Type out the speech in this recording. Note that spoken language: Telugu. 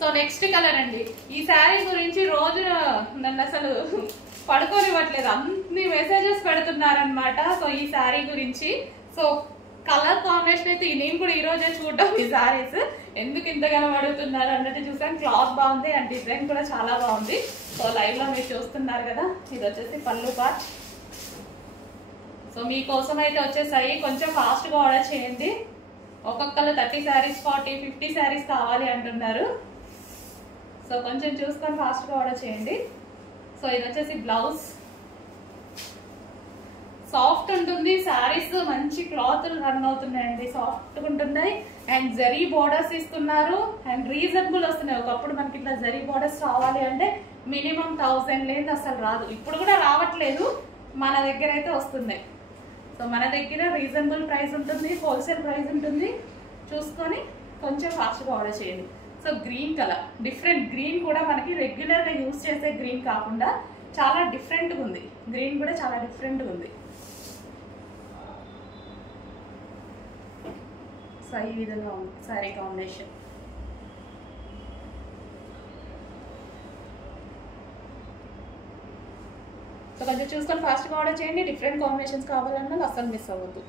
సో నెక్స్ట్ కలర్ అండి. ఈ శారీ గురించి రోజు నన్ను అసలు పడుకోనివ్వట్లేదు, అన్ని మెసేజెస్ పెడుతున్నారనమాట. సో ఈ శారీ గురించి సో కలర్ కాంబినేషన్ అయితే నేను కూడా ఈ రోజే చూడటం ఈ శారీస్ ఎందుకు ఇంతగానో అడుగుతున్నారు అన్నట్టు చూసాను. క్లాత్ బాగుంది అండ్ డిజైన్ కూడా చాలా బాగుంది. సో లైవ్ లో మీరు చూస్తున్నారు కదా, ఇది వచ్చేసి పళ్ళు పార్ట్. సో మీకోసం అయితే వచ్చేసాయి, కొంచెం ఫాస్ట్ గా ఆర్డర్ చేయండి. ఒక్కొక్కరు 30 శారీస్ 40 50 శారీస్ కావాలి అంటున్నారు. సో కొంచెం చూసుకొని ఫాస్ట్ గా ఆర్డర్ చేయండి. సో ఇది వచ్చేసి బ్లౌజ్, సాఫ్ట్ ఉంటుంది. శారీస్ మంచి క్లాత్ రన్ అవుతున్నాయండి, సాఫ్ట్ ఉంటున్నాయి. అండ్ జరీ బోర్డర్స్ ఇస్తున్నారు అండ్ రీజనబుల్ వస్తున్నాయి. ఒకప్పుడు మనకి ఇట్లా జరీ బోర్డర్స్ రావాలి అంటే మినిమం 1000 లేదు అసలు రాదు. ఇప్పుడు కూడా రావట్లేదు, మన దగ్గర అయితే వస్తున్నాయి. సో మన దగ్గర రీజనబుల్ ప్రైస్ ఉంటుంది, హోల్సేల్ ప్రైస్ ఉంటుంది. చూసుకొని కొంచెం ఫాస్ట్గా ఆర్డర్ చేయండి. So green colour, different green కూడా మనకి రెగ్యులర్గా యూజ్ చేసే గ్రీన్ కాకుండా చాలా డిఫరెంట్గా ఉంది. గ్రీన్ కూడా చాలా డిఫరెంట్గా ఉంది. సో ఈ విధంగా ఉంది శారీ కాంబినేషన్. సో కొంచెం చూసుకొని ఫాస్ట్గా ఆర్డర్ చేయండి. డిఫరెంట్ కాంబినేషన్స్ కావాలన్నా అస్సలు మిస్ అవ్వద్దు.